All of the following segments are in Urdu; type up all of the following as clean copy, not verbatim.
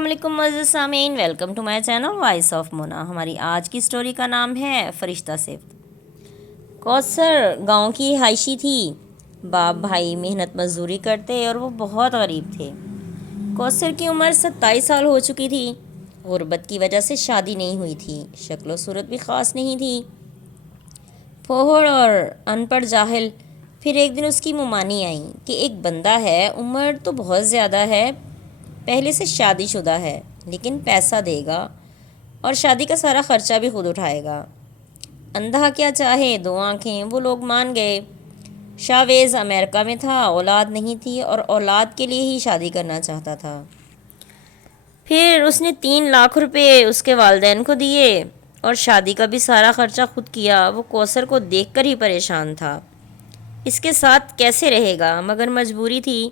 السلام علیکم معزز سامعین، welcome to my channel Voice of Mona. ہماری آج کی سٹوری کا نام ہے فرشتہ صفت۔ کوثر گاؤں کی رہائشی تھی۔ باپ بھائی محنت مزدوری کرتے اور وہ بہت غریب تھے۔ کوثر کی عمر 27 سال ہو چکی تھی۔ غربت کی وجہ سے شادی نہیں ہوئی تھی، شکل و صورت بھی خاص نہیں تھی، پھوہڑ اور ان پڑھ جاہل۔ پھر ایک دن اس کی ممانی آئی کہ ایک بندہ ہے، عمر تو بہت زیادہ ہے، پہلے سے شادی شدہ ہے، لیکن پیسہ دے گا اور شادی کا سارا خرچہ بھی خود اٹھائے گا۔ اندھا کیا چاہے دو آنکھیں، وہ لوگ مان گئے۔ شاویز امریکہ میں تھا، اولاد نہیں تھی اور اولاد کے لیے ہی شادی کرنا چاہتا تھا۔ پھر اس نے 3 لاکھ روپے اس کے والدین کو دیے اور شادی کا بھی سارا خرچہ خود کیا۔ وہ کوثر کو دیکھ کر ہی پریشان تھا، اس کے ساتھ کیسے رہے گا، مگر مجبوری تھی۔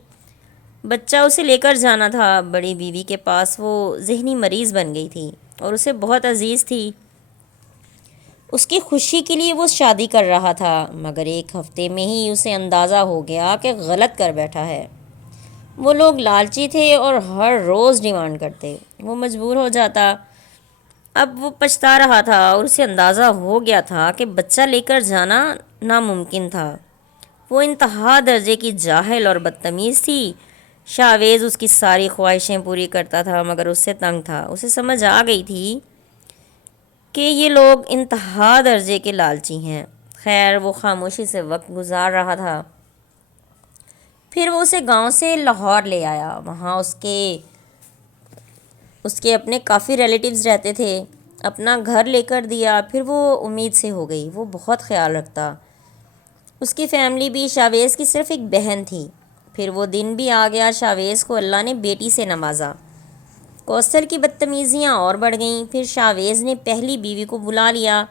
بچہ اسے لے کر جانا تھا۔ بڑی بیوی کے پاس وہ ذہنی مریض بن گئی تھی اور اسے بہت عزیز تھی۔ اس کی خوشی کے لیے وہ شادی کر رہا تھا، مگر ایک ہفتے میں ہی اسے اندازہ ہو گیا کہ غلط کر بیٹھا ہے۔ وہ لوگ لالچی تھے اور ہر روز ڈیمانڈ کرتے، وہ مجبور ہو جاتا۔ اب وہ پچھتا رہا تھا اور اسے اندازہ ہو گیا تھا کہ بچہ لے کر جانا ناممکن تھا۔ وہ انتہا درجے کی جاہل اور بدتمیز تھی۔ شاویز اس کی ساری خواہشیں پوری کرتا تھا، مگر اس سے تنگ تھا۔ اسے سمجھ آ گئی تھی کہ یہ لوگ انتہا درجے کے لالچی ہیں۔ خیر، وہ خاموشی سے وقت گزار رہا تھا۔ پھر وہ اسے گاؤں سے لاہور لے آیا۔ وہاں اس کے اپنے کافی ریلیٹیوز رہتے تھے۔ اپنا گھر لے کر دیا۔ پھر وہ امید سے ہو گئی، وہ بہت خیال رکھتا۔ اس کی فیملی بھی، شاویز کی صرف ایک بہن تھی۔ پھر وہ دن بھی آ گیا، شاویز کو اللہ نے بیٹی سے نوازا۔ کوثر کی بدتمیزیاں اور بڑھ گئیں۔ پھر شاویز نے پہلی بیوی کو بلا لیا،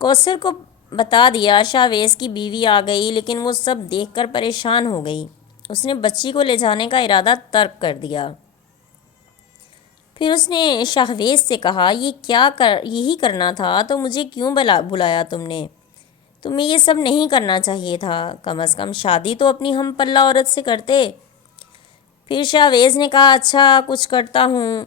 کوثر کو بتا دیا شاویز کی بیوی آ گئی، لیکن وہ سب دیکھ کر پریشان ہو گئی۔ اس نے بچی کو لے جانے کا ارادہ ترک کر دیا۔ پھر اس نے شاویز سے کہا، یہی کرنا تھا تو مجھے کیوں بلایا تم نے؟ تمہیں یہ سب نہیں کرنا چاہیے تھا، کم از کم شادی تو اپنی ہم پلہ عورت سے کرتے۔ پھر شاویز نے کہا، اچھا کچھ کرتا ہوں۔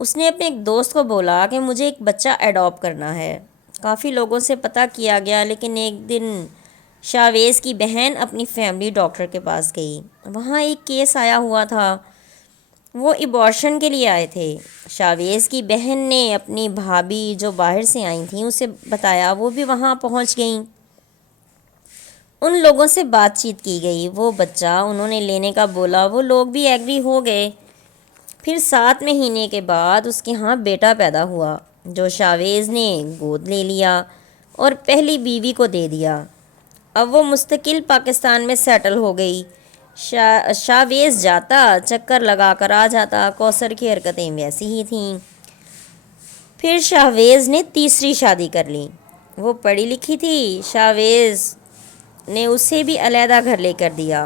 اس نے اپنے ایک دوست کو بولا کہ مجھے ایک بچہ ایڈاپٹ کرنا ہے۔ کافی لوگوں سے پتہ کیا گیا، لیکن ایک دن شاویز کی بہن اپنی فیملی ڈاکٹر کے پاس گئی۔ وہاں ایک کیس آیا ہوا تھا، وہ ایبارشن کے لیے آئے تھے۔ شاویز کی بہن نے اپنی بھابھی جو باہر سے آئی تھیں اسے بتایا، وہ بھی وہاں پہنچ گئیں۔ ان لوگوں سے بات چیت کی گئی، وہ بچہ انہوں نے لینے کا بولا، وہ لوگ بھی ایگری ہو گئے۔ پھر 7 مہینے کے بعد اس کے ہاں بیٹا پیدا ہوا، جو شاویز نے گود لے لیا اور پہلی بیوی کو دے دیا۔ اب وہ مستقل پاکستان میں سیٹل ہو گئی۔ شاویز جاتا، چکر لگا کر آ جاتا۔ کوثر کی حرکتیں ویسی ہی تھیں۔ پھر شاویز نے تیسری شادی کر لی۔ وہ پڑھی لکھی تھی، شاویز نے اسے بھی علیحدہ گھر لے کر دیا۔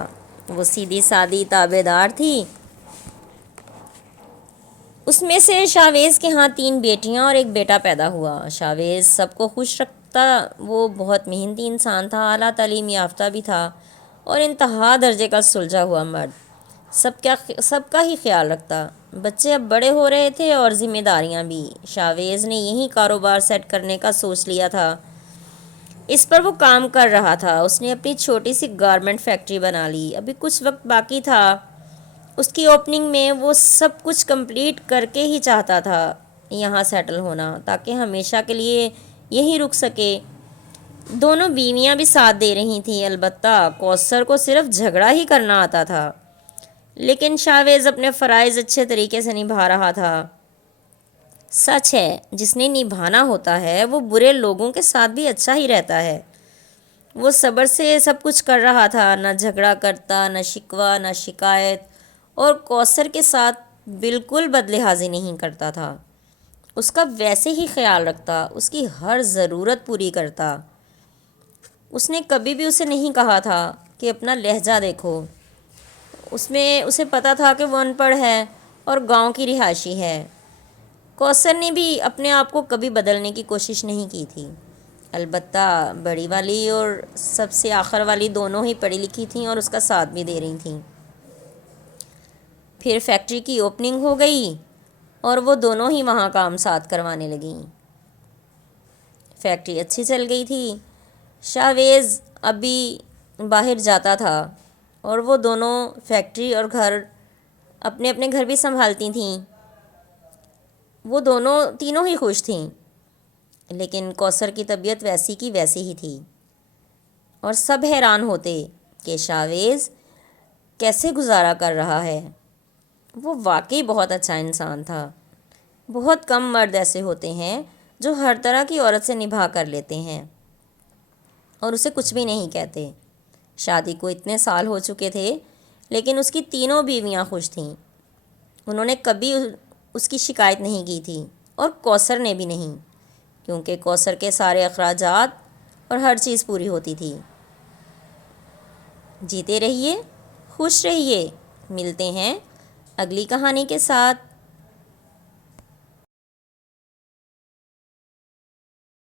وہ سیدھی سادی تابع دار تھی۔ اس میں سے شاویز کے ہاں 3 بیٹیاں اور ایک بیٹا پیدا ہوا۔ شاویز سب کو خوش رکھتا، وہ بہت محنتی انسان تھا، اعلیٰ تعلیم یافتہ بھی تھا اور انتہا درجے کا سلجھا ہوا مرد، سب کا ہی خیال رکھتا۔ بچے اب بڑے ہو رہے تھے اور ذمہ داریاں بھی۔ شاویز نے یہی کاروبار سیٹ کرنے کا سوچ لیا تھا، اس پر وہ کام کر رہا تھا۔ اس نے اپنی چھوٹی سی گارمنٹ فیکٹری بنا لی۔ ابھی کچھ وقت باقی تھا اس کی اوپننگ میں۔ وہ سب کچھ کمپلیٹ کر کے ہی چاہتا تھا یہاں سیٹل ہونا، تاکہ ہمیشہ کے لیے یہیں رک سکے۔ دونوں بیویاں بھی ساتھ دے رہی تھیں، البتہ کوثر کو صرف جھگڑا ہی کرنا آتا تھا، لیکن شاویز اپنے فرائض اچھے طریقے سے نبھا رہا تھا۔ سچ ہے، جس نے نبھانا ہوتا ہے وہ برے لوگوں کے ساتھ بھی اچھا ہی رہتا ہے۔ وہ صبر سے سب کچھ کر رہا تھا، نہ جھگڑا کرتا، نہ شکوہ، نہ شکایت، اور کوثر کے ساتھ بالکل بدلحاظی نہیں کرتا تھا۔ اس کا ویسے ہی خیال رکھتا، اس کی ہر ضرورت پوری کرتا۔ اس نے کبھی بھی اسے نہیں کہا تھا کہ اپنا لہجہ دیکھو۔ اسے پتہ تھا کہ وہ ان پڑھ ہے اور گاؤں کی رہائشی ہے۔ کوثر نے بھی اپنے آپ کو کبھی بدلنے کی کوشش نہیں کی تھی، البتہ بڑی والی اور سب سے آخر والی دونوں ہی پڑھی لکھی تھیں اور اس کا ساتھ بھی دے رہی تھیں۔ پھر فیکٹری کی اوپننگ ہو گئی اور وہ دونوں ہی وہاں کام ساتھ کروانے لگیں۔ فیکٹری اچھی چل گئی تھی۔ شاویز اب بھی باہر جاتا تھا اور وہ دونوں فیکٹری اور گھر اپنے اپنے گھر بھی سنبھالتی تھیں۔ وہ تینوں ہی خوش تھیں، لیکن کوثر کی طبیعت ویسی کی ویسی ہی تھی، اور سب حیران ہوتے کہ شاویز کیسے گزارا کر رہا ہے۔ وہ واقعی بہت اچھا انسان تھا۔ بہت کم مرد ایسے ہوتے ہیں جو ہر طرح کی عورت سے نبھا کر لیتے ہیں اور اسے کچھ بھی نہیں کہتے۔ شادی کو اتنے سال ہو چکے تھے، لیکن اس کی تینوں بیویاں خوش تھیں۔ انہوں نے کبھی اس کی شکایت نہیں کی تھی، اور کوثر نے بھی نہیں، کیونکہ کوثر کے سارے اخراجات اور ہر چیز پوری ہوتی تھی۔ جیتے رہیے، خوش رہیے۔ ملتے ہیں اگلی کہانی کے ساتھ۔